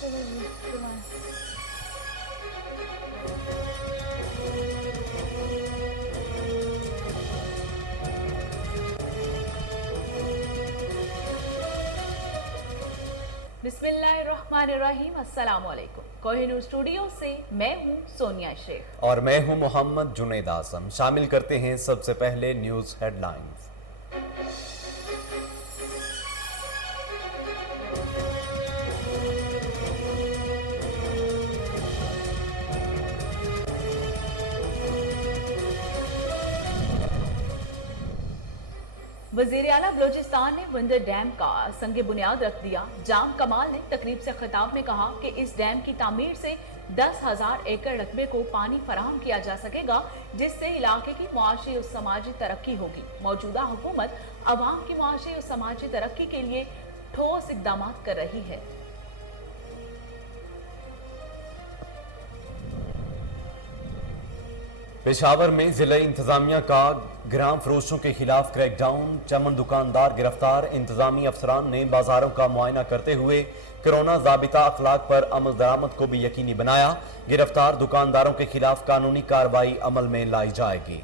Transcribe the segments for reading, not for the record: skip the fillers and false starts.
चलो जी, सुनाएं। बिस्मिल्लाहिर्रहमानिर्रहीम, अस्सलाम वालेकुम। कोहिनूर स्टूडियो से मैं हूं सोनिया शेख और मैं हूं मोहम्मद जुनैद आजम। शामिल करते हैं सबसे पहले न्यूज़ हेडलाइंस। वज़ीर आला बलूचिस्तान ने विंडर डैम का संग बुनियाद रख दिया। जाम कमाल ने तकरीब से खिताब में कहा कि इस डैम की तामीर से 10,000 एकड़ रकबे को पानी फराहम किया जा सकेगा, जिससे इलाके की मुआशी और समाजी तरक्की होगी। मौजूदा हुकूमत अवाम की मुआशी और समाजी तरक्की के लिए ठोस इकदाम कर रही है। पेशावर में जिला इंतजामिया का ग्राम फरोशों के खिलाफ क्रैकडाउन। चमन दुकानदार गिरफ्तार। इंतजामी अफसरान ने बाजारों का मुआयना करते हुए कोरोना ज़ाबिता अखलाक पर अमल दरामद को भी यकीनी बनाया। गिरफ्तार दुकानदारों के खिलाफ कानूनी कार्रवाई अमल में लाई जाएगी।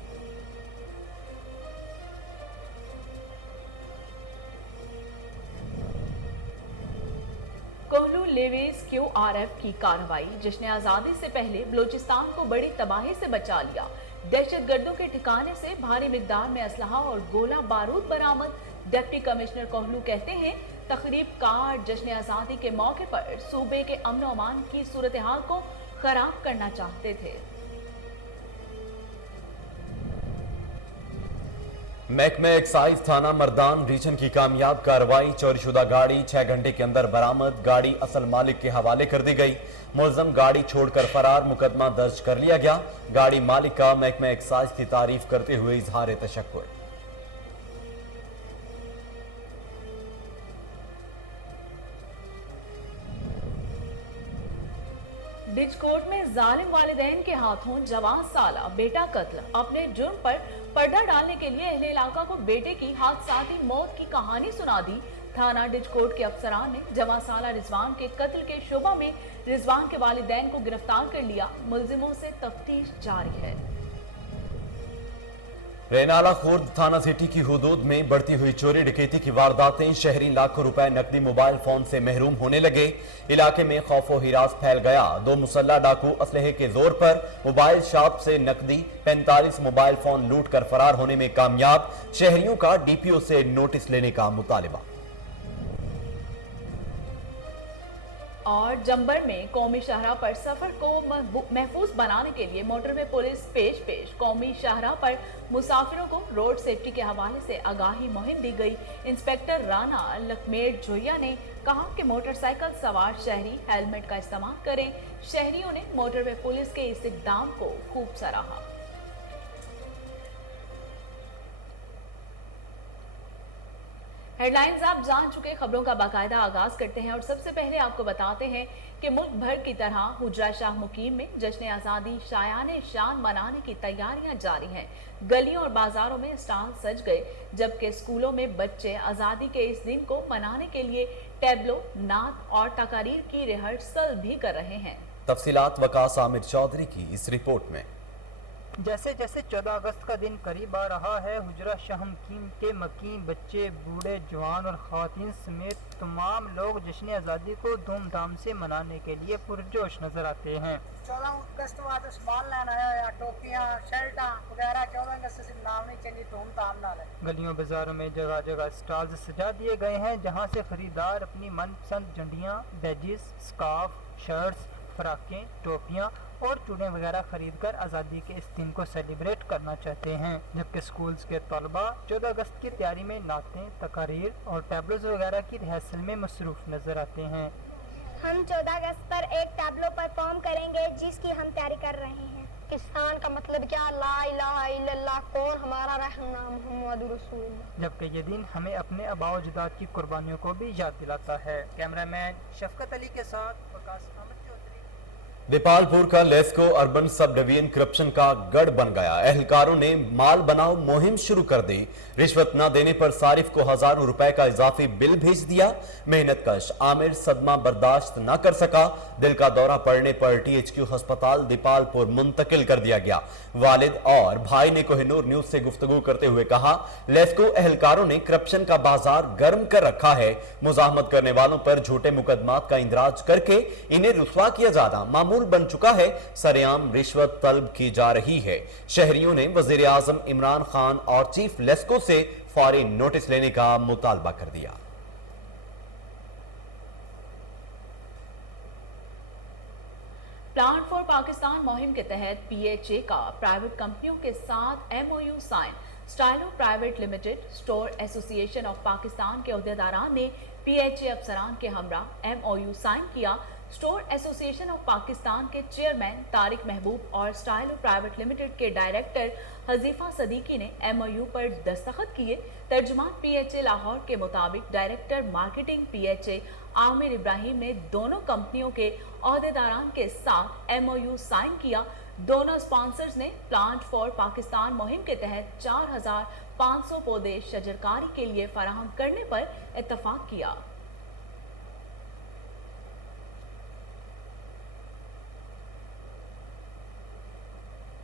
कोहलू लेवेस QRF की कार्रवाई। जश्न आजादी से पहले बलूचिस्तान को बड़ी तबाही से बचा लिया। दहशतगर्दों के ठिकाने से भारी मिकदार में असलहा और गोला बारूद बरामद। डिप्टी कमिश्नर कोहलू कहते हैं, तकरीब कार जश्न आजादी के मौके पर सूबे के अमन और अमान की सूरत हाल को खराब करना चाहते थे। महकमा एक्साइज थाना मर्दान रीजन की कामयाब कार्रवाई। चोरीशुदा गाड़ी 6 घंटे के अंदर बरामद। गाड़ी असल मालिक के हवाले कर दी गई। मुलजम गाड़ी छोड़कर फरार। मुकदमा दर्ज कर लिया गया। गाड़ी मालिक का महकमा एक्साइज की तारीफ करते हुए इजहार तशक्कुर। डिजकोट में जालिम वालिदैन के हाथों जवान साला बेटा कत्ल। अपने जुर्म पर पर्दा डालने के लिए अहले इलाका को बेटे की हादसाती मौत की कहानी सुना दी। थाना डिजकोट के अफसरान ने जवान साला रिजवान के कत्ल के शुबा में रिजवान के वालिदैन को गिरफ्तार कर लिया। मुलजिमों से तफ्तीश जारी है। रेनाला खुर्द थाना सिटी की हुदूद में बढ़ती हुई चोरी डकैती की वारदातें। शहरी लाखों रुपए नकदी मोबाइल फोन से महरूम होने लगे। इलाके में खौफो हिरास फैल गया। 2 मुसल्ला डाकू असलहे के जोर पर मोबाइल शॉप से नकदी 45 मोबाइल फोन लूट कर फरार होने में कामयाब। शहरियों का DPO से नोटिस लेने का मुतालिबा। और जंबर में कौमी शाहराह पर सफर को महफूज बनाने के लिए मोटरवे पुलिस पेश। कौमी शाहराह पर मुसाफिरों को रोड सेफ्टी के हवाले से आगाही मुहिम दी गई। इंस्पेक्टर राना लखमेर जोया ने कहा कि मोटरसाइकिल सवार शहरी हेलमेट का इस्तेमाल करें। शहरियों ने मोटरवे पुलिस के इस इक़दाम को खूब सराहा। हेडलाइंस आप जान चुके, खबरों का बाकायदा आगाज करते हैं और सबसे पहले आपको बताते हैं कि मुल्क भर की तरह हुजरा शाह मुकीम में जश्न आज़ादी शायाने शान मनाने की तैयारियां जारी हैं। गलियों और बाजारों में स्टॉल सज गए, जबकि स्कूलों में बच्चे आज़ादी के इस दिन को मनाने के लिए टैबलो, नात और तकारीर की रिहर्सल भी कर रहे हैं। तफसीलात वकास आमिर चौधरी की इस रिपोर्ट में। जैसे जैसे 14 अगस्त का दिन करीब आ रहा है, हुजरा शाह मुकीम के मकीन बच्चे, बूढ़े, जवान और ख़वातीन समेत तमाम लोग जश्न आज़ादी को धूमधाम से मनाने के लिए पुरजोश नजर आते हैं। 14 अगस्त वास्ते सामान लेना है, टोपियां, शर्टां वगैरह 14 अगस्त से नाम नहीं चंगी धूमधाम नाल है। गलियों बाजारों में जगह जगह स्टॉल्स सजा दिए गए हैं, जहां से खरीदार अपनी मनपसंद झंडियां, बैजेस, स्कार्फ, शर्ट्स, फराकें, टोपियां और चूड़े वगैरह खरीदकर आज़ादी के इस दिन को सेलिब्रेट करना चाहते हैं। जबकि स्कूल्स के तलबा 14 अगस्त की तैयारी में नातें, तकारीर और टैबलोज वगैरह की रिहर्सल में मसरूफ नजर आते हैं। हम 14 अगस्त पर एक टैबलो परफॉर्म करेंगे, जिसकी हम तैयारी कर रहे हैं। किसान का मतलब क्या, ला इलाहा इल्लल्लाह, कौन हमारा रहनुमा मुहम्मद रसूलुल्लाह। जबकि ये दिन हमें अपने आबाओ अजदाद की कुर्बानियों को भी याद दिलाता है। कैमरामैन शफकत अली के साथ वकास आमिर चौधरी। दीपालपुर का LESCO urban sub division corruption का गढ़ बन गया। एहलकारों ने माल बनाओ मुहिम शुरू कर दी। रिश्वत न देने पर सारिफ को हजारों रुपए का इजाफी बिल भेज दिया। मेहनतकश आमिर सदमा बर्दाश्त न कर सका। दिल का दौरा पड़ने पर THQ अस्पताल दीपालपुर मुंतकिल कर दिया गया। वालिद और भाई ने कोहिनूर न्यूज से गुफ्तगू करते हुए कहा, लेस्को एहलकारों ने करप्शन का बाजार गर्म कर रखा है। मुजाहमत करने वालों पर झूठे मुकदमात का इंदराज करके इन्हें रुसवा किया जाना मामूल बन चुका है। सरेआम रिश्वत तलब की जा रही है। शहरियों ने वजीर आजम इमरान खान और चीफ लेस्को से फौरी नोटिस लेने का मुतालबा कर दिया। प्लान फॉर पाकिस्तान मुहिम के तहत PHA का प्राइवेट कंपनियों के साथ MOU sign. Stylo private limited, store association of Pakistan के अहदेदारान ने PHA अफसरान के हमरा MOU साइन किया। स्टोर एसोसिएशन ऑफ पाकिस्तान के चेयरमैन तारिक महबूब और स्टाइलो प्राइवेट लिमिटेड के डायरेक्टर हजीफा सदीकी ने MOU पर दस्तखत किए। तर्जुमान PHA लाहौर के मुताबिक director marketing PHA Aamir Ibrahim ने दोनों कंपनियों के अहदेदारान के साथ MOU साइन किया। दोनों स्पॉन्सर्स ने प्लांट फॉर पाकिस्तान मुहिम के तहत 4500 पौधे शजरकारी के लिए फराहम करने पर इत्तफाक किया।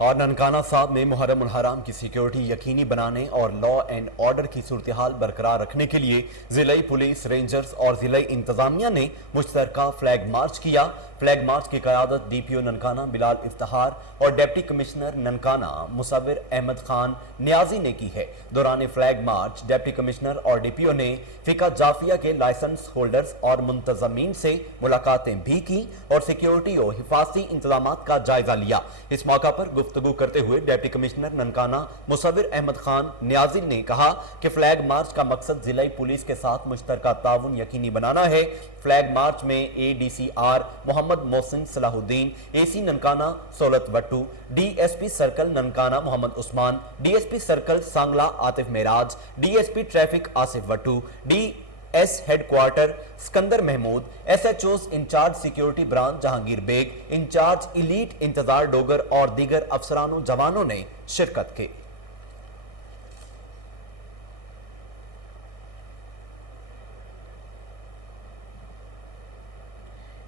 और ननकाना साहब में मुहर्रम उल हराम की सिक्योरिटी यकीनी बनाने और लॉ एंड ऑर्डर की सूरत-ए-हाल बरकरार रखने के लिए जिलाई पुलिस, रेंजर्स और जिलाई इंतजामिया ने मुश्तरका फ्लैग मार्च किया। फ्लैग मार्च की क़यादत DPO ननकाना बिलाल इफ्तिखार और डिप्टी कमिश्नर ननकाना मुसव्विर अहमद खान नियाजी ने की है। दौरान फ्लैग मार्च डिप्टी कमिश्नर और DPO ने फिका जाफिया के लाइसेंस होल्डर्स और मुंतजमीन से मुलाकातें भी की और सिक्योरिटी और हिफाजती इंतजामात का जायजा लिया। इस मौका पर गुफ्तगू करते हुए डिप्टी कमिश्नर ननकाना मुसव्विर अहमद खान नियाजी ने कहा कि फ्लैग मार्च का मकसद जिलाई पुलिस के साथ मुश्तरका ताउन यकीनी बनाना है। फ्लैग मार्च में ADCR Mohammad Mohsin Salahuddin, AC Nankana Saulat Wattoo, DSP circle Nankana Mohammad Usman, DSP circle Sangla Atif Meraj, DSP traffic Asif Wattoo, DS headquarter Sikandar Mahmood, SHOs incharge security branch Jahangir Baig, incharge elite Intezar Dogar और दीगर अफसरानों जवानों ने शिरकत की।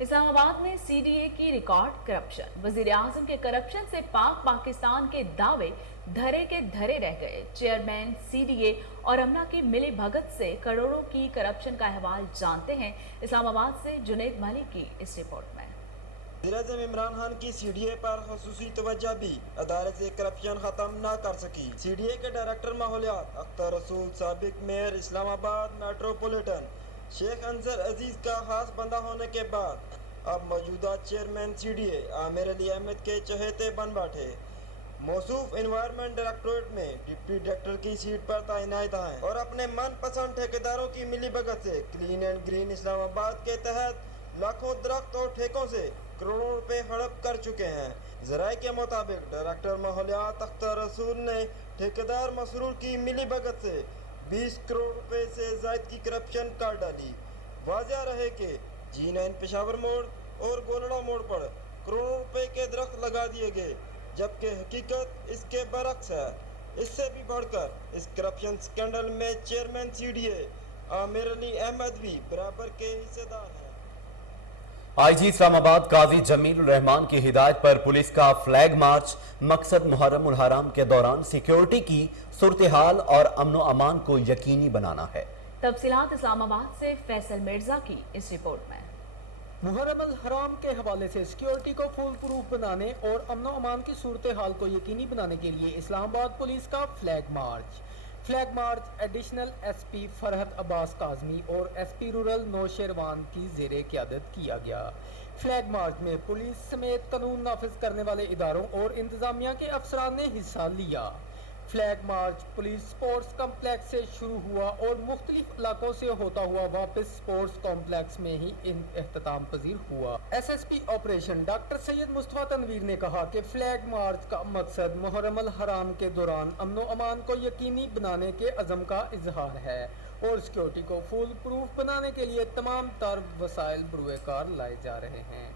इस्लामाबाद में CDA की रिकॉर्ड करप्शन। वजीर आजम के करप्शन से पाक पाकिस्तान के दावे धरे के धरे रह गए। चेयरमैन CDA और अमना की मिली भगत से करोड़ों की करप्शन का अहवाल जानते हैं। इस्लामाबाद से जुनेद मलिक की इस रिपोर्ट में। वज़ीर-ए-आज़म इमरान खान की CDA पर खसूसी तवज्जो भी अदालत से करप्शन खत्म न कर सकी। CDA के डायरेक्टर माहौलियात अख्तर रसूल, साबिक मेयर इस्लामाबाद मेट्रोपॉलिटन शेख अंसर अजीज का खास बंदा होने के बाद अब मौजूदा चेयरमैन CDA आमिर अली अहमद के चहेते बन बैठे। मौसूफ एनवायरनमेंट डायरेक्टोरेट में डिप्टी डायरेक्टर की सीट पर तैनात हैं और अपने मनपसंद ठेकेदारों की मिलीभगत से क्लीन एंड ग्रीन इस्लामाबाद के तहत लाखों दरख्त और ठेकों से करोड़ों रुपए हड़प कर चुके हैं। ज़राए के मुताबिक डायरेक्टर माहौलियात अख्तर रसूल ने ठेकेदार मसरूर की मिलीभगत से 20 करोड़ रुपए से ज़ायद की करप्शन कर डाली। वाज़ह रहे कि G9 पेशावर मोड़ और गोलड़ा मोड़ पर करोड़ों रुपए के दरख्त लगा दिए गए, जबकि हकीकत इसके बरक्स है। इससे भी बढ़कर इस करप्शन स्कैंडल में चेयरमैन CDA आमिर अली अहमद भी बराबर के हिस्सेदार हैं। IG इस्लामाबाद काजी जमील रहमान की हिदायत पर पुलिस का फ्लैग मार्च। मकसद मुहर्रम उल हराम के दौरान सिक्योरिटी की सूरत-ए-हाल और अमन व अमान को यकीनी बनाना है। तफसीलात इस्लामाबाद से फैसल मिर्जा की इस रिपोर्ट में। मुहर्रम अल हराम के हवाले से सिक्योरिटी को फुल प्रूफ बनाने और अमन अमान की सूरत हाल को यकीनी बनाने के लिए इस्लामाबाद पुलिस का flag march additional SP Farhat Abbas Kazmi और SP रूरल नौशेरवान की ज़ेरे क़यादत किया गया। फ्लैग मार्च में पुलिस समेत कानून नाफिज करने वाले इदारों और इंतजामिया के अफसरान ने हिस्सा लिया। Flag march police sports complex से शुरू हुआ और मुख्तलिफ इलाकों से होता हुआ वापस स्पोर्ट्स कॉम्प्लेक्स में ही इख्तिताम पजीर हुआ। SSP operation doctor Syed Mustafa Tanveer ने कहा कि फ्लैग मार्च का मकसद मुहर्रम अल हराम के दौरान अमन व अमान को यकीनी बनाने के अज़म का इजहार है और सिक्योरिटी को फुल प्रूफ बनाने के लिए तमाम तर वसाइल बुरुए कार लाए जा रहे हैं।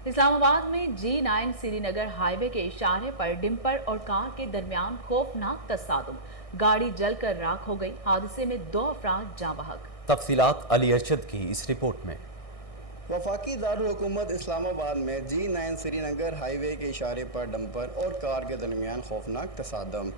इस्लामाबाद में G9 श्रीनगर हाईवे के इशारे पर डिम्पर और कार के दरमियान खौफनाक तसादुम, गाड़ी जलकर राख हो गई। हादसे में 2 अफराद जाँ बहक। तफसीलात अली अरशद की इस रिपोर्ट में। वफाकी दारुल हुकूमत इस्लामाबाद में G9 श्रीनगर हाईवे के इशारे पर डंपर और कार के दरमियान खौफनाक तसादम।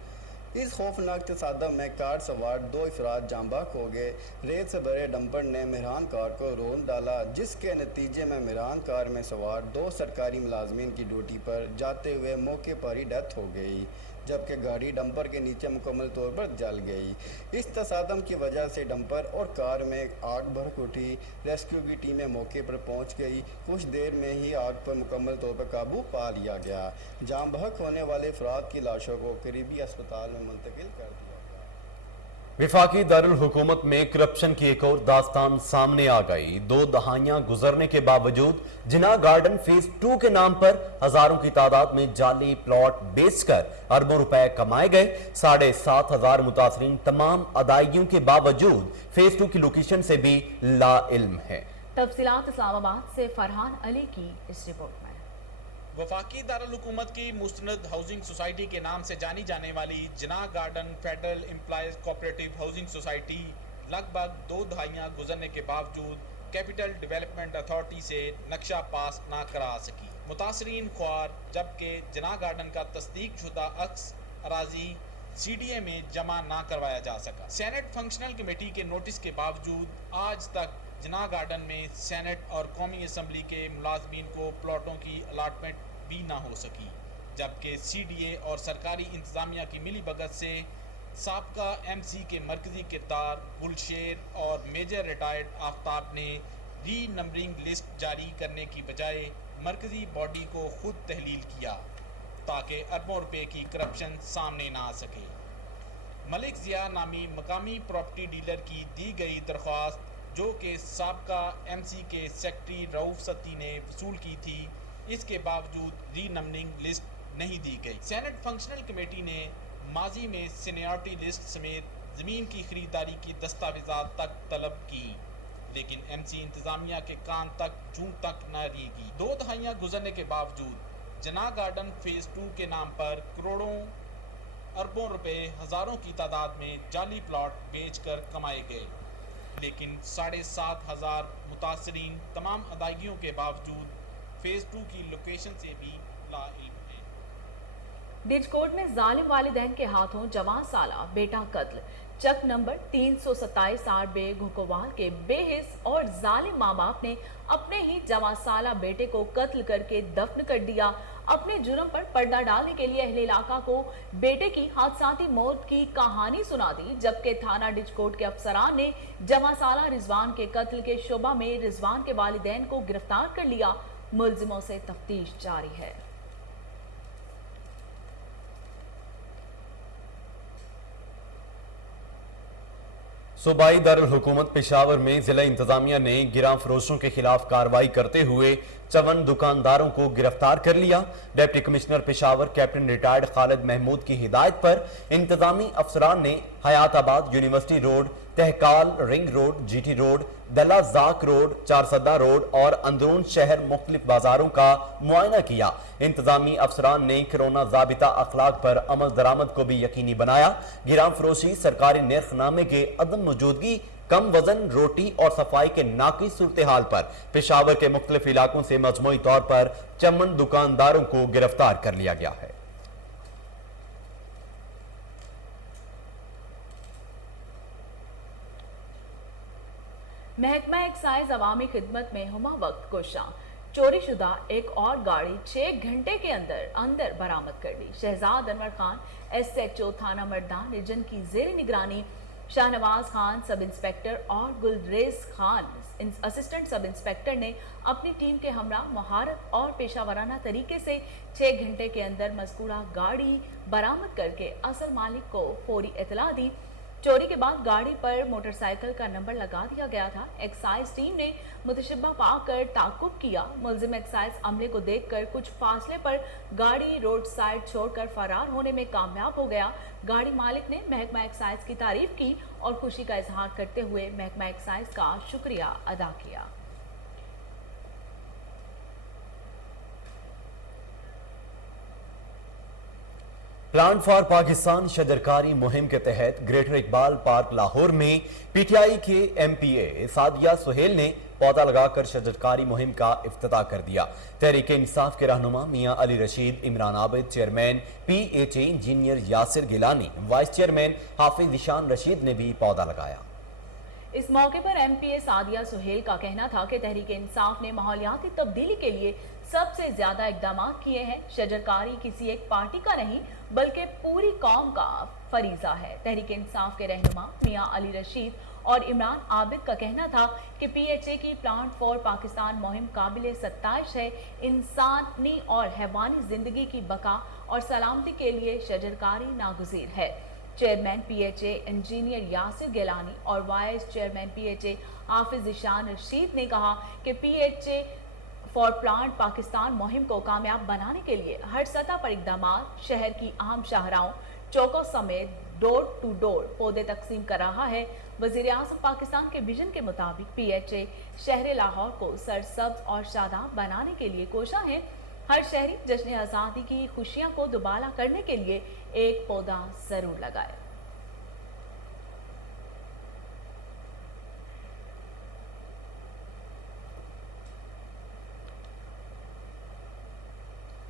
इस खौफनाक तसादम में कार सवार 2 अफराद जाँ बहक हो गए। रेत से भरे डंपर ने मेहरान कार को रोन डाला, जिसके नतीजे में मेहरान कार में सवार 2 सरकारी मुलाजमीन की ड्यूटी पर जाते हुए मौके पर ही डेथ हो गई, जबकि गाड़ी डंपर के नीचे मुकम्मल तौर पर जल गई। इस तसादम की वजह से डंपर और कार में आग भड़क उठी। रेस्क्यू की टीमें मौके पर पहुंच गई। कुछ देर में ही आग पर मुकम्मल तौर पर काबू पा लिया गया। जाँ बहक होने वाले अफराद की लाशों को करीबी अस्पताल में मुंतकिल कर दिया। विफाकी दारुल हुकूमत में करप्शन की एक और दास्तान सामने आ गई। 2 दहाइयां गुजरने के बावजूद जिना गार्डन फेज 2 के नाम पर हजारों की तादाद में जाली प्लॉट बेचकर अरबों रुपए कमाए गए। 7,500 मुतासरीन तमाम अदायगियों के बावजूद फेज 2 की लोकेशन से भी ला इल्म है। तफसीलात इस्लामाबाद से फरहान अली की इस रिपोर्ट में। वफाकी दारुल हुकूमत की मुस्तनद हाउसिंग सोसाइटी के नाम से जानी जाने वाली Jinnah garden federal employees cooperative housing society लगभग 2 दहाइयां गुजरने के बावजूद कैपिटल डेवलपमेंट अथॉरिटी से नक्शा पास ना करा सकी। मुतासरीन ख्वार जबकि जिनाह गार्डन का तस्दीक शुदा अक्स अराजी CDA में जमा ना करवाया जा सका। सेनेट फंक्शनल कमेटी के नोटिस के बावजूद आज तक जिनाह गार्डन में सेनेट और कौमी असम्बली के मुलाजमीन को प्लॉटों की अलाटमेंट भी ना हो सकी, जबकि CDA और सरकारी इंतजामिया की मिली भगत से साबका MC के मरकजी किरदार गुलशेर और मेजर रिटायर्ड आफ्ताब ने री नंबरिंग लिस्ट जारी करने की बजाय मरकजी बॉडी को खुद तहलील किया ताकि अरबों रुपए की करप्शन सामने ना आ सके। मलिक जिया नामी मकामी प्रॉपर्टी डीलर की दी गई दरख्वास्त, जो कि साबका MC के सेक्रेटरी रऊफ सत्ती ने वसूल की थी, इसके बावजूद री नंबरिंग लिस्ट नहीं दी गई। सेनेट फंक्शनल कमेटी ने माजी में सीनियरिटी लिस्ट समेत ज़मीन की खरीदारी की दस्तावेजात तक तलब की, लेकिन MC इंतज़ामिया के कान तक जूं तक न रेगी। 2 दहाइयां गुजरने के बावजूद जिनाह गार्डन फेज 2 के नाम पर करोड़ों अरबों रुपए हज़ारों की तादाद में जाली प्लॉट बेचकर कमाए गए, लेकिन 7,500 मुतासरीन तमाम अदायगियों के बावजूद फेज 2 की लोकेशन से भी लाइल्म हैं। डिजकोट में जालिम वालिदैन के हाथों जवान साला बेटा कत्ल। चक नंबर 327 आरबे घोकोवाल के बेहिस और जालिम माँ बाप ने अपने ही जवान साला बेटे को कत्ल करके दफन कर दिया। अपने जुर्म पर पर्दा डालने के लिए अहले इलाका को बेटे की हादसाती मौत की कहानी सुना दी, जबकि थाना डिजकोट के अफसरान ने जवान साला रिजवान के कत्ल के शोबा में रिजवान के वालिदैन को गिरफ्तार कर लिया। मुलजिमों से तफ्तीश जारी है। सूबाई दारुल हुकूमत पेशावर में जिला इंतजामिया ने गिरां फरोशों के खिलाफ कार्रवाई करते हुए 54 दुकानदारों को गिरफ्तार कर लिया। Deputy commissioner Peshawar captain retired Khalid Mahmood की हिदायत पर इंतजामी अफसरान ने Hayatabad university road, Tehkal ring road, GT road, Dalazak road, Charsadda road और अंदरून शहर मुख्तलिफ बाजारों का मुआयना किया। इंतजामी अफसरान ने कोरोना ज़ाबिता अखलाक पर अमल दरामद को भी यकीनी बनाया। गिरां फरोशी, सरकारी निर्खनामे के अदम मौजूदगी, कम वजन रोटी और सफाई के नाकिस सूरत हाल पर पेशावर के मुख्तलिफ इलाकों से मजमूई तौर पर 54 दुकानदारों को गिरफ्तार कर लिया गया है। महकमा एक्साइज अवामी खिदमत में हुमा वक्त कोशा, चोरी शुदा एक और गाड़ी 6 घंटे के अंदर बरामद कर ली। शहजाद अनवर खान SHO थाना मर्दान रिजन की जेर निगरानी शाहनवाज खान सब इंस्पेक्टर और Gulrez Khan assistant sub inspector ने अपनी टीम के हमरा महारत और पेशावराना तरीके से 6 घंटे के अंदर मज़कूरा गाड़ी बरामद करके असल मालिक को फौरी इतला दी। चोरी के बाद गाड़ी पर मोटरसाइकिल का नंबर लगा दिया गया था। एक्साइज टीम ने मुतशब्बा पाकर ताकुब किया। मुलजिम एक्साइज अमले को देखकर कुछ फासले पर गाड़ी रोड साइड छोड़कर फरार होने में कामयाब हो गया। गाड़ी मालिक ने महकमा एक्साइज की तारीफ की और खुशी का इजहार करते हुए महकमा एक्साइज का शुक्रिया अदा किया। प्लान फॉर पाकिस्तान शजरकारी मुहिम के तहत ग्रेटर इकबाल पार्क लाहौर में पीटीआई के एमपीए सादिया सुहेल ने पौधा लगाकर शजरकारी मुहिम का इफ्तिताह कर दिया। तहरीक इंसाफ के रहनुमा Mian Ali Rashid, Imran Abid, chairman PHA engineer Yasir Gilani, vice chairman Hafiz Ishan Rashid ने भी पौधा लगाया। इस मौके पर एमपीए सादिया सुहेल का कहना था कि तहरीक इंसाफ ने माहौलियाती तब्दीली के लिए सबसे ज्यादा इकदाम किए हैं। शजरकारी किसी एक पार्टी का नहीं बल्कि पूरी कौम का फरीजा है। तहरीक इंसाफ के रहनुमा मियां अली रशीद और इमरान आबिद का कहना था कि पीएचए की प्लान फॉर पाकिस्तान मुहिम काबिल सत्ताइश है। इंसानी और हैवानी जिंदगी की बका और सलामती के लिए शजरकारी नागुज़ीर है। Chairman PHA engineer Yasir Gilani और vice chairman PHA Hafiz Ishan Rashid ने कहा कि पीएचए फॉर प्लांट पाकिस्तान मुहिम को कामयाब बनाने के लिए हर सतह पर इकदाम शहर की अहम शाहराहों, चौकों समेत डोर टू डोर पौधे तकसीम कर रहा है। वज़ीर आज़म पाकिस्तान के विजन के मुताबिक पीएचए शहर लाहौर को सरसब्ज और शादाब बनाने के लिए कोशा है। हर शहरी जश्न आज़ादी की खुशियां को दुबाला करने के लिए एक पौधा जरूर लगाए।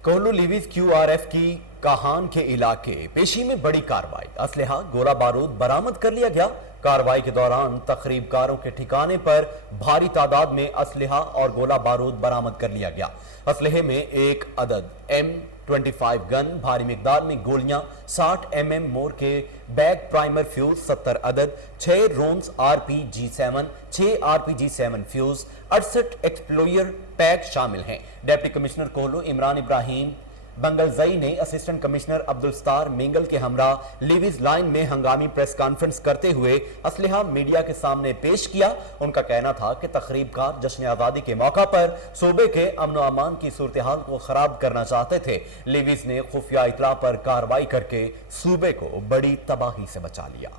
कोहलू लिविस क्यूआरएफ की काहान के इलाके पेशी में बड़ी कार्रवाई, असलहा गोला बारूद बरामद कर लिया गया। कार्रवाई के दौरान तखरीबकारों के ठिकाने पर भारी तादाद में असलहा और गोला बारूद बरामद कर लिया गया। असलहे में एक अदद M25 गन, भारी मिकदार में गोलियां, 60 mm मोर के बैग प्राइमर फ्यूज 70 अदद, 6 roans RPG-7, 6 RPG-7 fuse, 68 एक्सप्लोयर pack शामिल हैं। डिप्टी कमिश्नर कोहलू इमरान इब्राहिम बंगलजई ने असिस्टेंट कमिश्नर अब्दुल स्तार मिंगल के हमरा लिविज लाइन में हंगामी प्रेस कॉन्फ्रेंस करते हुए असलहा मीडिया के सामने पेश किया। उनका कहना था कि तकरीबकार जश्न आज़ादी के मौका पर सूबे के अमन व अमान की सूरत हाल को खराब करना चाहते थे। लिविज ने खुफिया इतला पर कार्रवाई करके सूबे को बड़ी तबाही से बचा लिया।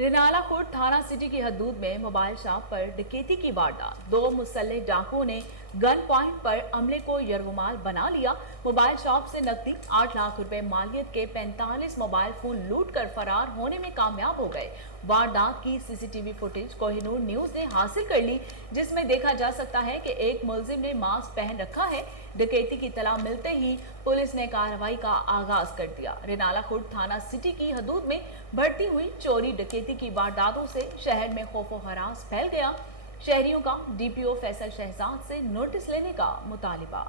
रिनाला खुर्द थाना सिटी की हदूद में मोबाइल शॉप पर डकैती की वारदात, 2 मुसल्लह डाकुओं ने गन पॉइंट पर अमले को यरगुमाल बना लिया। मोबाइल शॉप से नकदी 8 लाख रुपए मालियत के 45 मोबाइल फोन लूट कर फरार होने में कामयाब हो गए। वारदात की सीसीटीवी फुटेज कोहिनूर न्यूज ने हासिल कर ली, जिसमें देखा जा सकता है कि एक मुलजिम ने मास्क पहन रखा है। डकैती की तला मिलते ही पुलिस ने कार्रवाई का आगाज कर दिया। रिनाला खुर्द थाना सिटी की हदूद में बढ़ती हुई चोरी डकैती की वारदातों से शहर में खौफो हरास फैल गया। शहरियों का डीपीओ फैसल शहजाद से नोटिस लेने का मुतालिबा।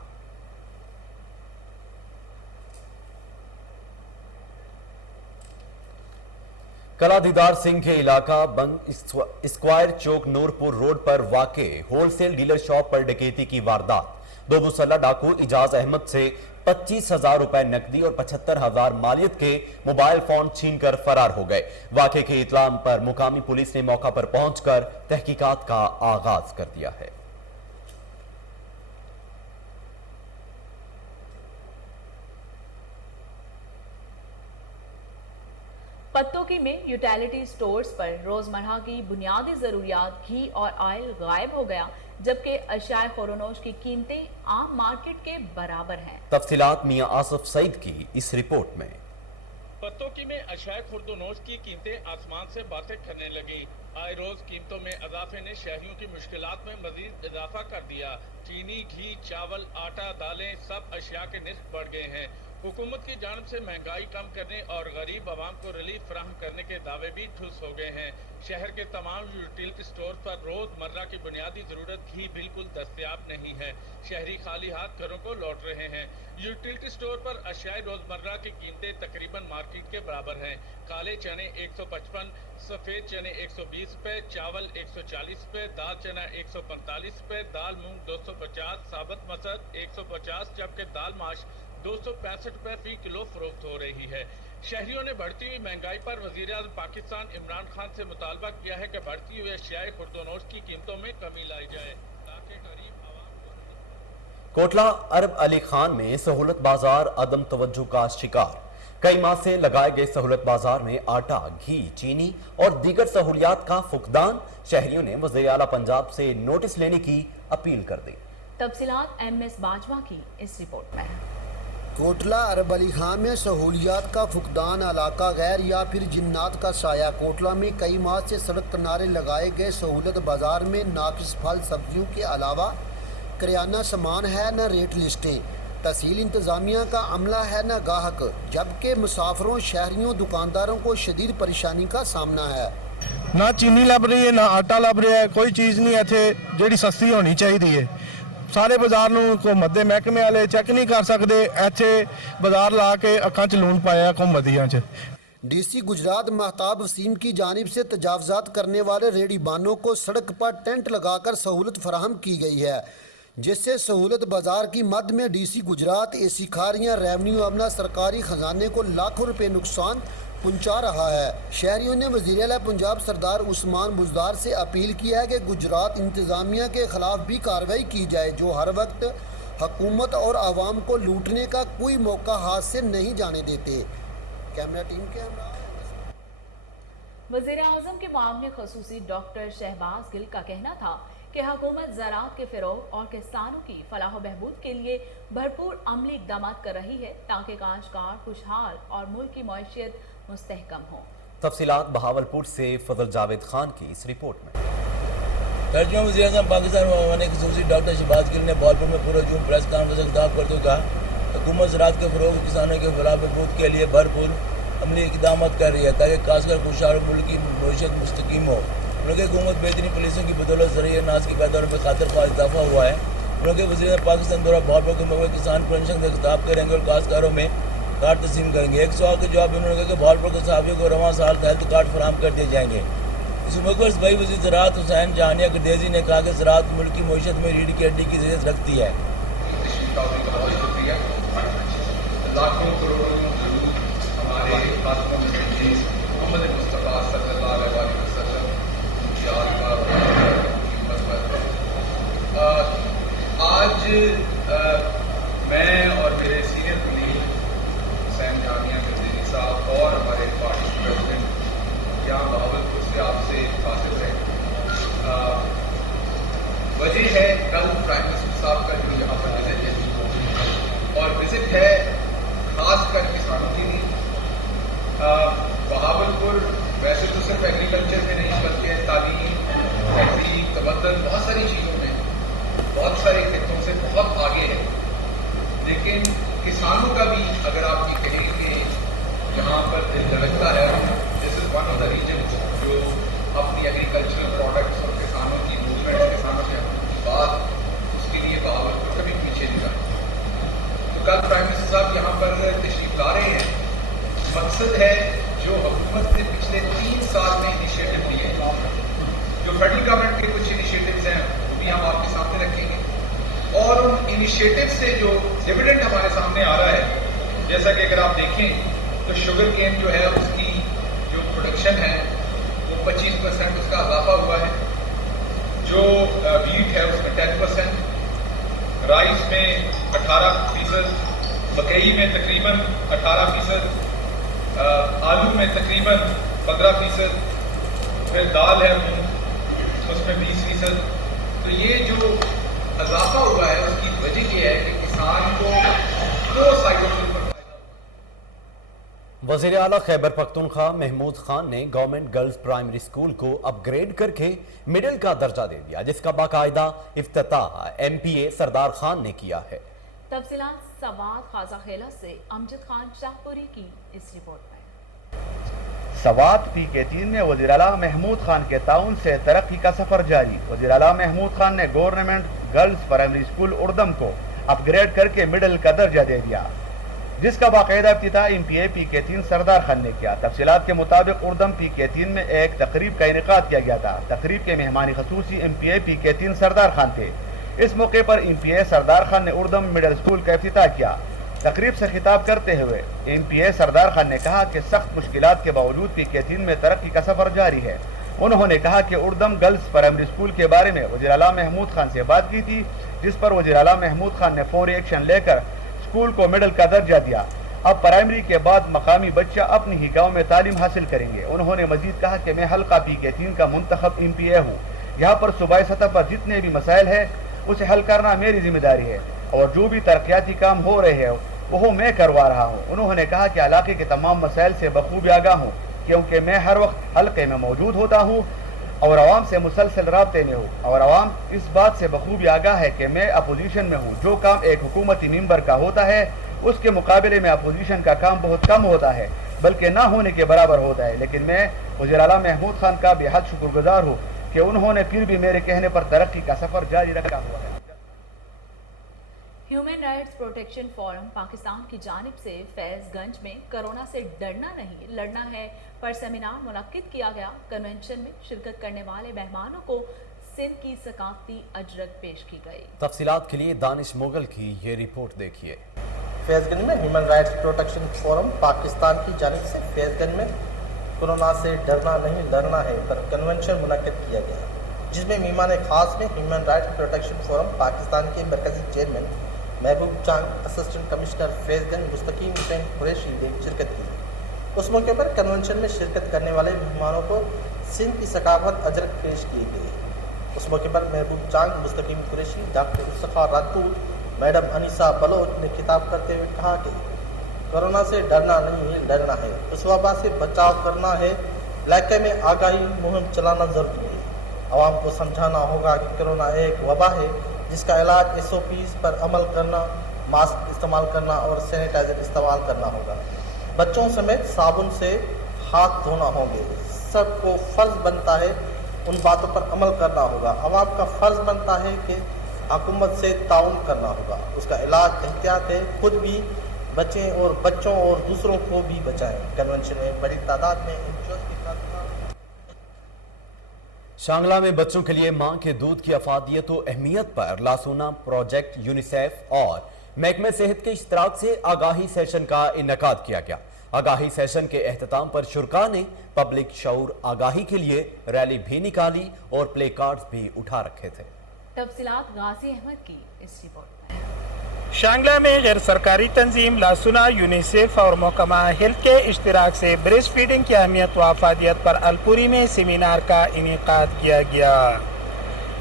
कला दीदार सिंह के इलाका बंग स्क्वायर चौक नूरपुर रोड पर वाक़े होलसेल डीलर शॉप पर डकैती की वारदात, 2 मुसल्लह डाकू इजाज अहमद से 25,000 रुपए नकदी और 75,000 मालियत के मोबाइल फोन छीनकर फरार हो गए। वाक़े के इत्लाम पर मुकामी पुलिस ने मौका पर पहुंचकर तहकीकात का आगाज कर दिया है। पत्तोकी में यूटिलिटी स्टोर्स पर रोजमर्रा की बुनियादी जरूरियात घी और ऑयल गायब हो गया, जबकि अशियाए खुर्दोनोश की कीमतें आम मार्केट के बराबर हैं। तफसीलात मियां आसिफ सईद की इस रिपोर्ट में। पत्तोकी में अशियाए खुर्दोनोश की कीमतें आसमान से बातें करने लगी। आए रोज कीमतों में इजाफे ने शहरियों की मुश्किलात में मजीद इजाफा कर दिया। चीनी, घी, चावल, आटा, दालें, सब अशिया के निर्ख बढ़ गए हैं। हुकूमत की जानिब से महंगाई कम करने और गरीब आवाम को रिलीफ फराहम करने के दावे भी ठुस हो गए हैं। शहर के तमाम यूटिलिटी स्टोर पर रोजमर्रा की बुनियादी जरूरत घी बिल्कुल दस्तयाब नहीं है। शहरी खाली हाथ घरों को लौट रहे हैं। यूटिलिटी स्टोर पर अशियाए रोजमर्रा की कीमतें तकरीबन मार्केट के बराबर हैं। काले चने 155, सफेद चने 120 रुपए, चावल 140 रुपए, दाल चना 145 रुपए, दाल मूंग 250, साबुत मसद 150, जबकि दाल माश 265 रुपए फी किलो फरोख्त हो रही है। शहरियों ने बढ़ती हुई महंगाई पर वजीर आज़म पाकिस्तान इमरान खान से मुतालबा किया है कि बढ़ती हुई अशियाए खुर्दोनोश की कीमतों में कमी लाई जाए ताकि गरीब आवाम को। कोटला अरब अली खान में सहूलत बाजार अदम तवज्जो का शिकार। कई माह से लगाए गए सहूलत बाजार में आटा, घी, चीनी और दीगर सहूलियात का फुकदान। शहरियों ने वज़ीर आला पंजाब से नोटिस लेने की अपील कर दी। तफसीलात MS बाजवा की इस रिपोर्ट में। कोटला अरब अली खां में सहूलियात का फुकदान, इलाका गैर या फिर जिन्नात का साया। कोटला में कई माह से सड़क किनारे लगाए गए सहूलत बाजार में नाकिस फल सब्जियों के अलावा करियाना सामान है न रेट लिस्टें। तहसील इंतज़ामिया का अमला है न गाहक, जबकि मुसाफरों, शहरियों, दुकानदारों को शदीद परेशानी का सामना है। ना चीनी लभ रही है, ना आटा लभ रहा है, कोई चीज़ नहीं इत्थे जिहड़ी सस्ती होनी चाहिए है। सारे बाजार नूं हुकूमत दे महकमे वाले चैक नहीं कर सकते, इत्थे बाजार ला के अखां च लून पाया हुकूमतियां च। DC गुजरात महताब वसीम की जानिब से तजावज़ात करने वाले रेहड़ीबानों को सड़क पर टेंट लगाकर सहूलत फराहम की गई है, जिससे सहूलत बाजार की मद में DC Gujarat, AC Kharian, revenue अमला सरकारी खजाने को लाखों रुपए नुकसान पहुंचा रहा है। शहरियों ने वज़ीर आला पंजाब सरदार उस्मान बुज़दार से अपील की है कि गुजरात इंतज़ामिया के ख़िलाफ़ भी कार्रवाई की जाए, जो हर वक्त हुकूमत और आवाम को लूटने का कोई मौका हाथ से नहीं जाने देते। कैमरा टीम के वज़ीर आज़म के मामले खसूसी डॉक्टर शहबाज गिल का कहना था कि हुकूमत ज़राअत के फ़रोग़ और किसानों की फलाह व बहबूद के लिए भरपूर अमली इक़दाम कर रही है, ताकि काश्तकार खुशहाल और मुल्क की मईशत मुस्तहकम हो। तफसीलात बहावलपुर से फजल जावेद खान की इस रिपोर्ट में। तर्जुमा वज़ीर आज़म पाकिस्तान के खसूसी डॉक्टर शहबाज गिल ने बहावलपुर में पूरा जून प्रेस कॉन्फ्रेंस में खिताब करते हुए कहा, हुकूमत ज़राअत के फ़रोग़ और किसानों के फलाह बहबूद के लिए भरपूर अमली इक़दाम कर रही है, ताकि काश्तकार खुशहाल और मुल्क की मईशत मुस्तहकम हो। उनकी हुकूमत बेहतरीन पुलिसों की बदौलत ज़रिए अनाज की पैदावार में खातिर का इजाफा हुआ है। उनके वज़ीर पाकिस्तान दौरा बहावलपुर के मौके किसान कन्वेंशन से खिताब करेंगे और काश्तकारों में कार्ड तस्लीम करेंगे। एक सवाल के जवाब में उन्होंने कहा कि बहावलपुर के सहाफ़ियों को रवां साल हेल्थ कार्ड फराहम कर दिए जाएंगे। इस मौके पर सूबाई वज़ीर ज़राअत हुसैन जहानिया गर्देज़ी ने कहा कि ज़राअत मुल्क की मईशत में रीढ़ की हड्डी की हैसियत रखती है। लाखों करोड़ों हमारे खातून नबीज़ मोहम्मद मुस्तफ़ा सल्लल्लाहु अलैहि वसल्लम की यादगार आज मैं और मेरे सीनियर कुलीग हुसैन जामिया गर्देज़ी साहब और हमारे पार्टी प्रेसिडेंट यहाँ बहावलपुर से आपसे हासिल है। वजह है कल प्राइम मिनिस्टर साहब का जो यहाँ पर विजिट है, और विजिट है खास कर किसानों के लिए। बहावलपुर वैसे तो सिर्फ एग्रीकल्चर में नहीं बल्कि तालीम, तहजीब, तमद्दुन, बहुत सारी चीज़ों में बहुत सारे खितों से बहुत आगे है। लेकिन किसानों का भी अगर आप ये कहें कि यहाँ पर दिल धड़कता है, this is one of the reason जो अपनी एग्रीकल्चरल प्रोडक्ट्स और किसानों की मूवमेंट, किसानों के बात, उसके लिए बहावलपुर कभी पीछे नहीं रहा। तो कल प्राइम मिनिस्टर साहब यहाँ पर तशरीफ ला रहे हैं। मकसद है जो हुकूमत ने पिछले 3 साल में इनिशिएटिव लिए हैं, जो फेडरल गवर्नमेंट के कुछ इनिशिएटिव्स हैं वो भी हम आपके सामने रखेंगे, और उन इनिशिएटिव से जो डिविडेंड हमारे सामने आ रहा है, जैसा कि अगर आप देखें तो शुगर केन जो है उसकी जो प्रोडक्शन है वो 25% उसका इजाफा हुआ है, जो वीट है उसमें 10%, राइस में 18%, मकई में तकरीबन 18%, आलू में तकरीबन 15%, फिर दाल है उसमें 20%। तो ये जो इजाफा हुआ है उसकी वजह ये है कि किसान को 2 साइडों से वज़ीर आला खैबर पख्तूनख्वा महमूद खान ने गवर्नमेंट गर्ल्स प्राइमरी स्कूल को अपग्रेड करके मिडिल का दर्जा दे दिया, जिसका बाकायदा इफ्तिताह MPA सरदार खान ने किया है। तफसीलात सवाद खाजा खेला से अमजद खान शाहपुरी की इस रिपोर्ट में। सवात PK3 में वज़ीर आला महमूद खान के ताउन से तरक्की का सफर जारी। वज़ीर आला महमूद खान ने गवर्नमेंट गर्ल्स प्राइमरी स्कूल उर्दम को अपग्रेड करके मिडिल का दर्जा दे दिया, जिसका बाकायदा इफ्तिताह MPA PK3 सरदार खान ने किया। तफसीलात के मुताबिक उर्दम PK3 में एक तकरीब का इनेकाद किया गया था। तकरीब के मेहमानी खसूसी MPA PK3 सरदार खान थे। इस मौके पर MPA सरदार खान ने उर्दम मिडिल स्कूल का इफ्तिताह किया। तकरीब से खिताब करते हुए MPA सरदार खान ने कहा कि सख्त मुश्किलात के बावजूद PK3 में तरक्की का सफर जारी है। उन्होंने कहा कि उर्दम गर्ल्स प्राइमरी स्कूल के बारे में वज़ीर आला महमूद खान से बात की थी, जिस पर वज़ीर आला महमूद खान ने फौरी एक्शन लेकर स्कूल को मिडिल का दर्जा दिया। अब प्राइमरी के बाद मकामी बच्चा अपनी ही गाँव में तालीम हासिल करेंगे। उन्होंने मजीद कहा कि मैं हल्का PK3 का मुंतखब MPA हूँ। यहाँ पर सूबाई सतह पर जितने भी मसाइल हैं اسے حل کرنا میری ذمہ داری ہے اور جو بھی ترقیاتی کام ہو رہے ہیں وہ میں کروا رہا ہوں. انہوں نے کہا کہ علاقے کے تمام مسائل سے بخوبی آگاہ ہوں کیونکہ میں ہر وقت حلقے میں موجود ہوتا ہوں اور عوام سے مسلسل رابطے میں ہوں اور عوام اس بات سے بخوبی آگاہ ہے کہ میں اپوزیشن میں ہوں. جو کام ایک حکومتی ممبر کا ہوتا ہے اس کے مقابلے میں اپوزیشن کا کام بہت کم ہوتا ہے بلکہ نہ ہونے کے برابر ہوتا ہے. لیکن میں وزیر اعلیٰ محمود خان کا بے حد شکر گزار ہوں کہ انہوں نے پھر بھی میرے کہنے پر ترقی کا سفر جاری رکھا ہوا ہے. Human rights protection forum Pakistan کی جانب سے فیض گنج میں کرونا سے ڈرنا نہیں لڑنا ہے پر سیمینار منعقد کیا گیا. کنونشن میں شرکت کرنے والے مہمانوں کو سندھ کی ثقافتی اجرت پیش کی گئی. تفصیلات کے لیے دانش مغل کی یہ رپورٹ دیکھیے. فیض گنج میں human rights protection forum Pakistan کی جانب سے فیض گنج میں کورونا سے ڈرنا نہیں لڑنا ہے پر کنونشن منعقد کیا گیا جس میں مہمان خاص میں human rights protection forum Pakistan کے مرکزی چیئرمین محبوب چاند، اسسٹنٹ کمشنر فیض گنج مستقیم حسین قریشی نے شرکت کی. اس موقع پر کنونشن میں شرکت کرنے والے مہمانوں کو سندھ کی ثقافت اجرت پیش کیے گئے. اس موقع پر محبوب چاند، مستقیم قریشی، ڈاکٹر مصطفیٰ راجپوت، میڈم انیسا بلوچ نے خطاب کرتے ہوئے کہا کہ کورونا سے ڈرنا نہیں لڑنا ہے. اس وبا سے بچاؤ کرنا ہے. علاقے میں آگاہی مہم چلانا ضروری ہے. عوام کو سمجھانا ہوگا کہ کورونا ایک وبا ہے جس کا علاج SOPs پر عمل کرنا، ماسک استعمال کرنا اور سینیٹائزر استعمال کرنا ہوگا. بچوں سمیت صابن سے ہاتھ دھونا ہوں گے. سب کو فرض بنتا ہے ان باتوں پر عمل کرنا ہوگا. عوام کا فرض بنتا ہے کہ حکومت سے تعاون کرنا ہوگا. اس کا علاج احتیاط ہے. خود بھی بچیں اور بچوں اور دوسروں کو بھی بچائیں. کنونشن میں بڑی تعداد میں NGOs کی شانگلہ میں بچوں کے لیے ماں کے دودھ کی افادیت و اہمیت پر لاسونا پروجیکٹ، یونیسیف اور محکمہ صحت کے اشتراک سے آگاہی سیشن کا انعقاد کیا گیا. آگاہی سیشن کے اختتام پر شرکاء نے پبلک شعور آگاہی کے لیے ریلی بھی نکالی اور پلے کارڈز بھی اٹھا رکھے تھے. تفصیلات غازی احمد کی اس رپورٹ میں. شانگلہ میں غیر سرکاری تنظیم لاسونا، یونیسیف اور محکمہ ہیلتھ کے اشتراک سے بریسٹ فیڈنگ کی اہمیت و افادیت پر الپوری میں سیمینار کا انعقاد کیا گیا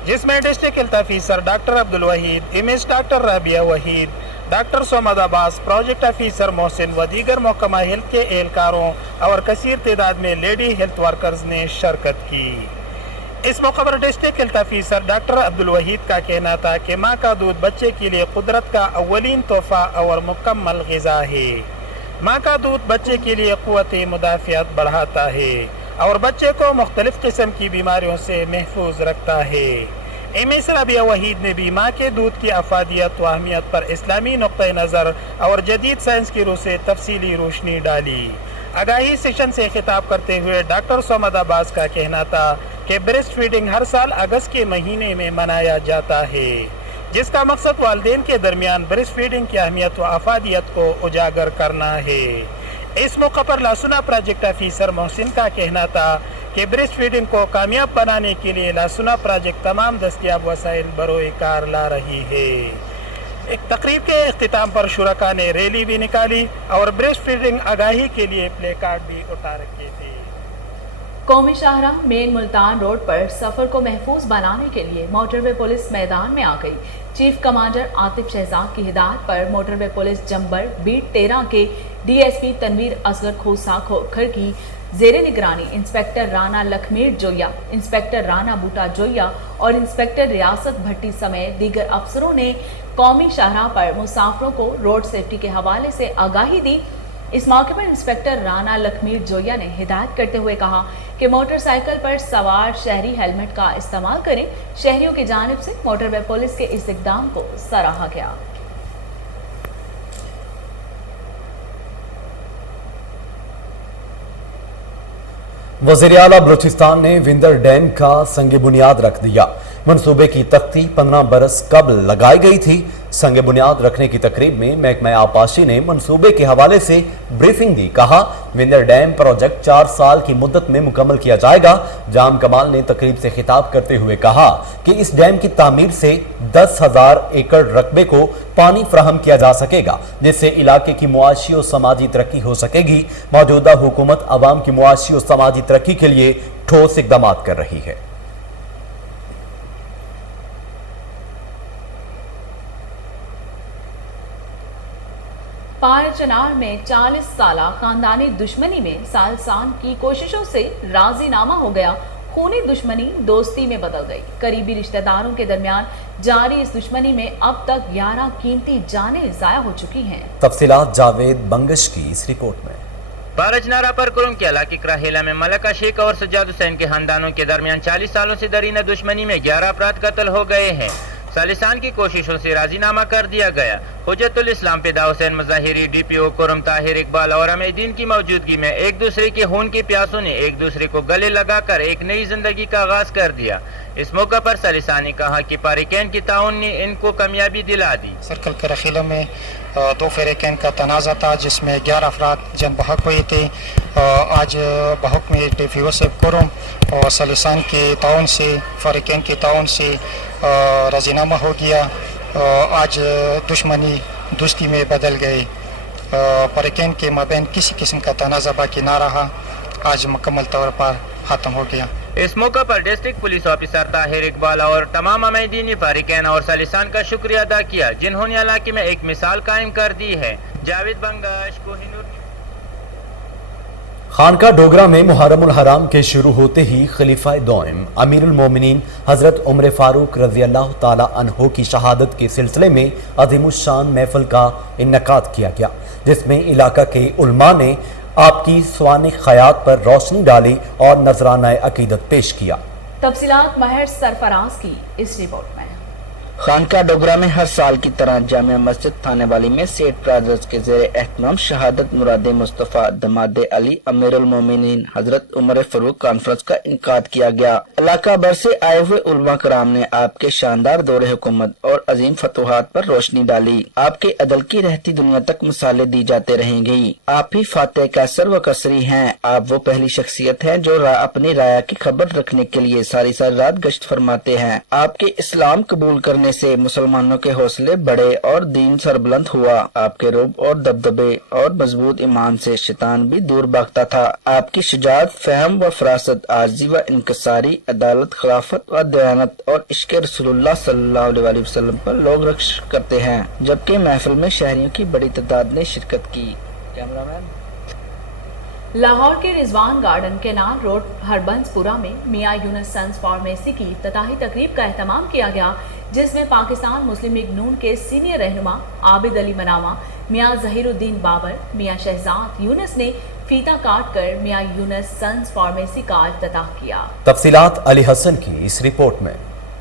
جس میں district health officer doctor Abdulwaheed, MS doctor Rabia Waheed, doctor Samad Abbas, project officer Mohsin و دیگر محکمہ ہیلتھ کے اہلکاروں اور کثیر تعداد میں لیڈی ہیلتھ ورکرز نے شرکت کی. اس موقع پر district health officer doctor Abdulwaheed کا کہنا تھا کہ ماں کا دودھ بچے کے لیے قدرت کا اولین تحفہ اور مکمل غذا ہے. ماں کا دودھ بچے کے لیے قوت مدافعت بڑھاتا ہے اور بچے کو مختلف قسم کی بیماریوں سے محفوظ رکھتا ہے. MS رابعہ وحید نے بھی ماں کے دودھ کی افادیت و اہمیت پر اسلامی نقطۂ نظر اور جدید سائنس کی روح سے تفصیلی روشنی ڈالی. آگاہی سیشن سے خطاب کرتے ہوئے ڈاکٹر سمد عباس کا کہنا تھا کہ بریسٹ فیڈنگ ہر سال اگست کے مہینے میں منایا جاتا ہے جس کا مقصد والدین کے درمیان بریسٹ فیڈنگ کی اہمیت و افادیت کو اجاگر کرنا ہے. اس موقع پر لاسونا پروجیکٹ آفیسر محسن کا کہنا تھا کہ بریسٹ فیڈنگ کو کامیاب بنانے کے لیے لاسونا پروجیکٹ تمام دستیاب وسائل بروئے کار لا رہی ہے. ایک تقریب کے اختتام پر شرکاء نے ریلی بھی نکالی اور بریسٹ فیڈنگ آگاہی کے لیے پلے کارڈ بھی اٹھا رکھے تھے. قومی شاہراہ مین ملتان روڈ پر سفر کو محفوظ بنانے کے لیے موٹر وے پولیس میدان میں آ گئی. چیف کمانڈر عاطف شہزاد کی ہدایت پر موٹر وے پولیس جمبر بیٹ 13 کے DSP تنویر اصغر کھوسا کھوکھر کی زیر نگرانی انسپیکٹر رانا لکھمیر جویا، انسپیکٹر رانا بوٹا جویا اور انسپیکٹر ریاست بھٹی سمیت دیگر افسروں نے قومی شاہراہ پر مسافروں کو روڈ سیفٹی کے حوالے سے آگاہی دی. اس موقع پر انسپیکٹر رانا لکھمیر جویا نے ہدایت کرتے ہوئے کہا کہ موٹر سائیکل پر سوار شہری ہیلمٹ کا استعمال کریں. شہریوں کی جانب سے موٹر وے پولیس کے اس اقدام کو سراہا گیا. وزیر اعلیٰ بلوچستان نے وندر ڈیم کا سنگ بنیاد رکھ دیا. منصوبے کی تختی 15 برس قبل لگائی گئی تھی. سنگ بنیاد رکھنے کی تقریب میں محکمہ آبپاشی نے منصوبے کے حوالے سے بریفنگ دی. کہا وندر ڈیم پروجیکٹ 4 سال کی مدت میں مکمل کیا جائے گا. جام کمال نے تقریب سے خطاب کرتے ہوئے کہا کہ اس ڈیم کی تعمیر سے 10,000 ایکڑ رقبے کو پانی فراہم کیا جا سکے گا جس سے علاقے کی معاشی و سماجی ترقی ہو سکے گی. موجودہ حکومت عوام کی معاشی و سماجی ترقی کے لیے ٹھوس اقدامات کر رہی ہے. पार चनार में 40 साल खानदानी दुश्मनी में सालसान की कोशिशों से राजीनामा हो गया। खूनी दुश्मनी दोस्ती में बदल गई। करीबी रिश्तेदारों के दरमियान जारी इस दुश्मनी में अब तक 11 कीमती जानें जाया हो चुकी हैं। तफसीलात जावेद बंगश की इस रिपोर्ट में। बारजनारा पर कुरुम के इलाके क्राहेला में मलका शेख और सज्जाद हुसैन के खानदानों के दरमियान 40 सालों से दरीना दुश्मनी में 11 अफराद कत्ल हो गए हैं। सालिसान की कोशिशों से राजीनामा कर दिया गया। हुज्जतुल इस्लाम फिदा हुसैन मज़ाहिरी, डीपीओ कुरुम, ताहिर इकबाल और अमीदीन की मौजूदगी में एक दूसरे के खून की प्यासों ने एक दूसरे को गले लगाकर एक नई जिंदगी का आगाज कर दिया। इस मौका पर सालिसान ने कहा कि पारिकैन की ताउन ने इनको कामयाबी दिला दी। सर्कल क्राहेला में 2 फेरेकैन का तनाज़ा था जिसमें 11 अफराद जन बहक हुए थे। आज बहक में डीपीओ से कुरुम और सालिसान के ताउन से, फेरेकैन के ताउन से राजीनामा हो गया। आज दुश्मनी दोस्ती में बदल गई। फेरेकैन के माबैन किसी किस्म का तनाज़ा बाकी ना रहा, आज मुकम्मल तौर पर ख़त्म हो गया। इस मौका पर district police officer Tahir Iqbal और तमाम अमीदीन फारिकैन और सालिसान का शुक्रिया अदा किया जिन्होंने इलाके में एक मिसाल कायम कर दी है। जावेद बंगश, कोहिनूर। खानका डोगरा में मुहर्रमुल हराम के शुरू होते ही खलीफा दोइम अमीरुल मोमिनीन हजरत उमर फारूक रजी अल्लाह ताला अन्हो की शहादत के सिलसिले में अज़ीमुश्शान महफिल का इन्नकाद किया गया, जिसमें इलाका के उलमा ने आपकी स्वान खयात पर रोशनी डाली और नजराना अकीदत पेश किया। तफसीलात महर सरफराज की इस रिपोर्ट में। खानका डोगरा में हर साल की तरह जामिया मस्जिद थाने वाली में सेठ ब्रदर्स के ज़ेरे एहतमाम शहादत मुराद मुस्तफ़ा दमाद अली अमीरुल मोमिनीन हजरत उमर फारूक कॉन्फ्रेंस का इनकाद किया गया। इलाका भर से आए हुए उलमा कराम ने आपके शानदार दौरे हुकूमत और अजीम फतुहात पर रोशनी डाली। आपके अदल की रहती दुनिया तक मिसालें दी जाते रहेंगी। आप ही फातेह कैसर व कसरी हैं। आप वो पहली शख्सियत हैं जो अपनी राया की खबर रखने के लिए सारी रात गश्त फरमाते हैं। आपके इस्लाम कबूल करने से मुसलमानों के हौसले बढ़े और दीन सरबुलंद हुआ। आपके रूब और दबदबे और मजबूत ईमान से शैतान भी दूर भागता था। आपकी शुजाअत, फहम व फरासत, आजी व इनकसारी, अदालत, खिलाफत व दयानत और इश्क रसूलुल्लाह सल्लल्लाहु अलैहि वसल्लम पर लोग रक्श करते हैं। जबकि महफिल में शहरियों की बड़ी तादाद ने शिरकत की। कैमरामैन। लाहौर के Rizwan garden canal road Harbanspura में मियां यूनुस सन्स फार्मेसी की इफ्तिताही तकरीब का एहतमाम किया गया, जिसमें पाकिस्तान मुस्लिम लीग नून के सीनियर रहनुमा आबिद अली मनामा, मियां जहीरुद्दीन बाबर, मियां शहजाद यूनुस ने फीता काट कर मियां यूनुस सन्स फार्मेसी का इफ्तिताह किया। तफसीलात अली हसन की इस रिपोर्ट में।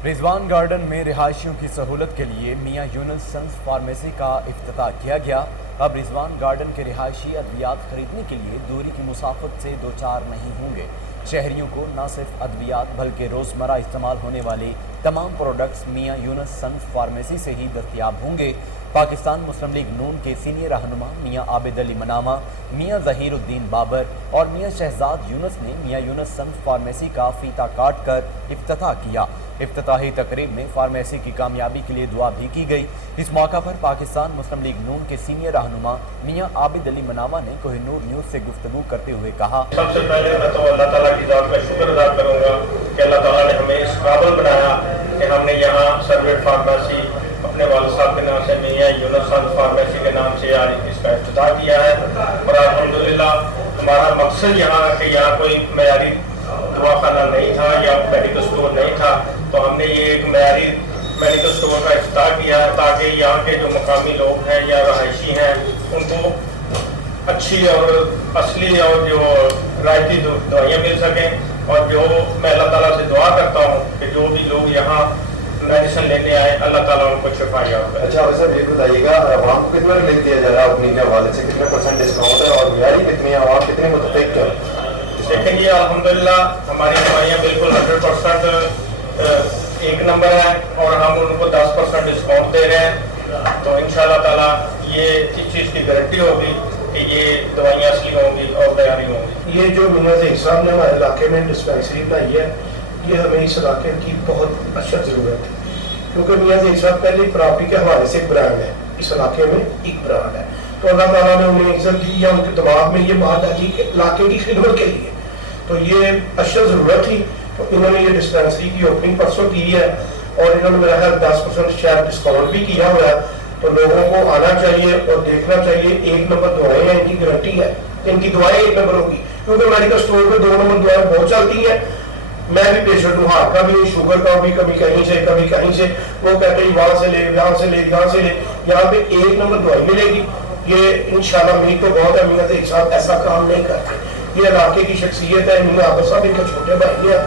रिजवान गार्डन में रिहायशियों की सहूलत के लिए मियां यूनुस सन्स फार्मेसी का इफ्तिताह किया गया। अब रिजवान गार्डन के रिहायशी अद्वियात खरीदने के लिए दूरी की मुसाफत से दो चार नहीं होंगे। शहरियों को न सिर्फ अद्वियात बल्कि रोज़मर्रा इस्तेमाल होने वाले तमाम प्रोडक्ट्स मियां यूनुस सन्स फार्मेसी से ही दस्तयाब होंगे। पाकिस्तान मुस्लिम लीग नून के सीनियर रहनुमा मियां आबिद अली मनामा, मियां जहीरुद्दीन बाबर और मियां शहजाद यूनुस ने मियां यूनुस सन्स फार्मेसी का फीता काट कर इफ्तिताह किया। इफ्तिताही तकरीब में फार्मेसी की कामयाबी के लिए दुआ भी की गई। इस मौका पर पाकिस्तान मुस्लिम लीग नून के सीनियर रहनुमा मियां आबिद अली मनामा ने कोहिनूर न्यूज़ से गुफ्तगू करते हुए कहा, सबसे पहले मैं तो अल्लाह ताला की ज़ात का शुक्र अदा करूँगा कि अल्लाह ताला ने हमें इस काबिल बनाया कि हमने यहाँ सर्वेट फार्मेसी अपने वालिद साहब के नाम से मियां यूनुस सन्स फार्मेसी के नाम से आज इसका इफ्तिताह किया है। और अल्हम्दुलिल्लाह हमारा मकसद यहाँ कि यहाँ कोई मयारी दवाखाना नहीं था या मेडिकल स्टोर नहीं था, तो हमने ये एक मयारी मेडिकल स्टोर का इफ्तिताह किया है ताकि यहाँ के जो मकामी लोग हैं या रहायशी हैं उनको अच्छी और असली और जो रायती दवाइयाँ मिल सकें। और जो मैं अल्लाह ताला से दुआ करता हूँ कि जो भी लोग यहाँ मेडिसिन लेने आए अल्लाह ताला उनको शिफायात करे। अच्छा वैसे ये बताइएगा आवाम को कितना रिलीफ दिया जा रहा है अपनी के हवाले से, कितने % डिस्काउंट है और मियारी कितनी है, आवाम कितनी मुतफिक है? देखेंगे अल्हम्दुलिल्लाह हमारी दवाइयाँ बिल्कुल 100% एक नंबर है और हम उनको 10% डिस्काउंट दे रहे हैं। तो इंशाअल्लाह ताला ये इस चीज़ की गारंटी होगी कि ये दवाइयाँ असली होंगी और तैयारी होंगी। ये जो मियां ज़हीर साहब ने हमारे इलाके में डिस्पेंसरी बनाई है, ये हमें इस इलाके की बहुत अच्छा ज़रूरत है, क्योंकि मियां ज़हीर साहब पहले प्रॉपर्टी के हवाले से एक ब्रांड है, इस इलाके में एक ब्रांड है। तो अल्लाह ताला ने उन्हें इज्जत दी या उनके दिमाग में ये बात आई कि इलाके की खिदमत के लिए तो ये अच्छा ज़रूरत थी। तो इन्होंने ये डिस्पेंसरी की ओपनिंग परसों की है और इन्होंने मेरा ख्याल 10% शायद डिस्काउंट भी किया हुआ है। तो लोगों को आना चाहिए और देखना चाहिए। 1 नंबर दवाएं हैं, इनकी गारंटी है, इनकी दवाएं 1 नंबर होगी, क्योंकि मेडिकल स्टोर पे 2 नंबर दवाएं बहुत चलती हैं। मैं भी पेशेंट हूँ, हार्ट का भी, शुगर का भी, कभी कहीं से कभी कहीं से, वो कहते हैं वहाँ से ले, यहाँ से ले, यहाँ से ले। यहाँ पे 1 नंबर दवाई मिलेगी। ये इंशाल्लाह उम्मीद तो बहुत है, मियां एक साथ ऐसा काम नहीं करते। ये इलाके की शख्सियत है, मियां आबद साहब इनके छोटे भाई हैं,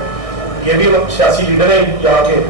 ये भी सियासी लीडर हैं यहाँ के।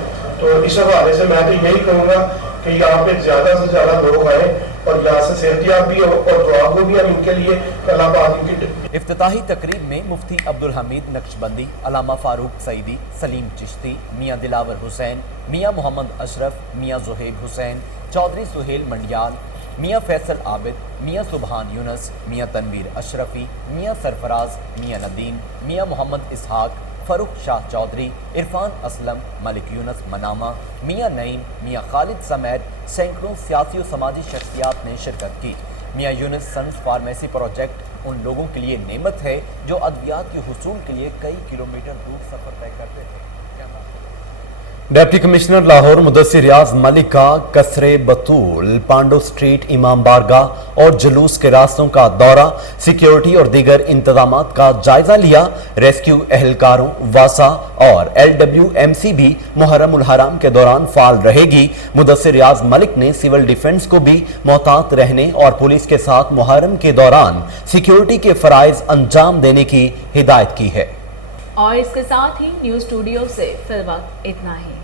तो इस हवाले से मैं तो यही कहूँगा कि यहाँ पे ज़्यादा से ज़्यादा लोग आए और यहाँ से सेहतियाब भी हो और दुआ को भी हम इनके लिए अल्लाह पाक इनकी। इफ्तिताही तकरीब में मुफ्ती अब्दुल हमीद नक्शबंदी, अल्लामा फारूक सईदी, सलीम चिश्ती, मियाँ दिलावर हुसैन, मियाँ मोहम्मद अशरफ, मियाँ जुहैब हुसैन, चौधरी सुहेल मंडियाल, मियाँ फैसल आबिद, मियाँ सुबहान यूनस, मियाँ तनवीर अशरफी, मियाँ सरफराज, मियाँ नदीम, मियाँ मोहम्मद इसहाक, फरूख शाह चौधरी, इरफान असलम, मलिक यूनस मनामा, मियाँ नईम, मियाँ खालिद समेत सैकड़ों सियासी और समाजी शख्सियात ने शिरकत की। मियाँ यूनस सन्स फार्मेसी प्रोजेक्ट उन लोगों के लिए नेमत है जो अद्वियात के हुसूल के लिए कई किलोमीटर दूर सफर तय करते थे। डिप्टी कमिश्नर लाहौर मुदस्सिर रियाज मलिक का कसरे बतूल, पांडो स्ट्रीट, इमाम बारगाह और जुलूस के रास्तों का दौरा, सिक्योरिटी और दीगर इंतजामात का जायजा लिया। रेस्क्यू एहलकारों, वासा और LWMC भी मुहर्रम उल हराम के दौरान फाल रहेगी। मुदस्सिर रियाज मलिक ने सिविल डिफेंस को भी मोहतात रहने और पुलिस के साथ मुहर्रम के दौरान सिक्योरिटी के फराइज अंजाम देने की हिदायत की है। और इसके साथ ही न्यूज़ स्टूडियो से फिलहाल इतना ही।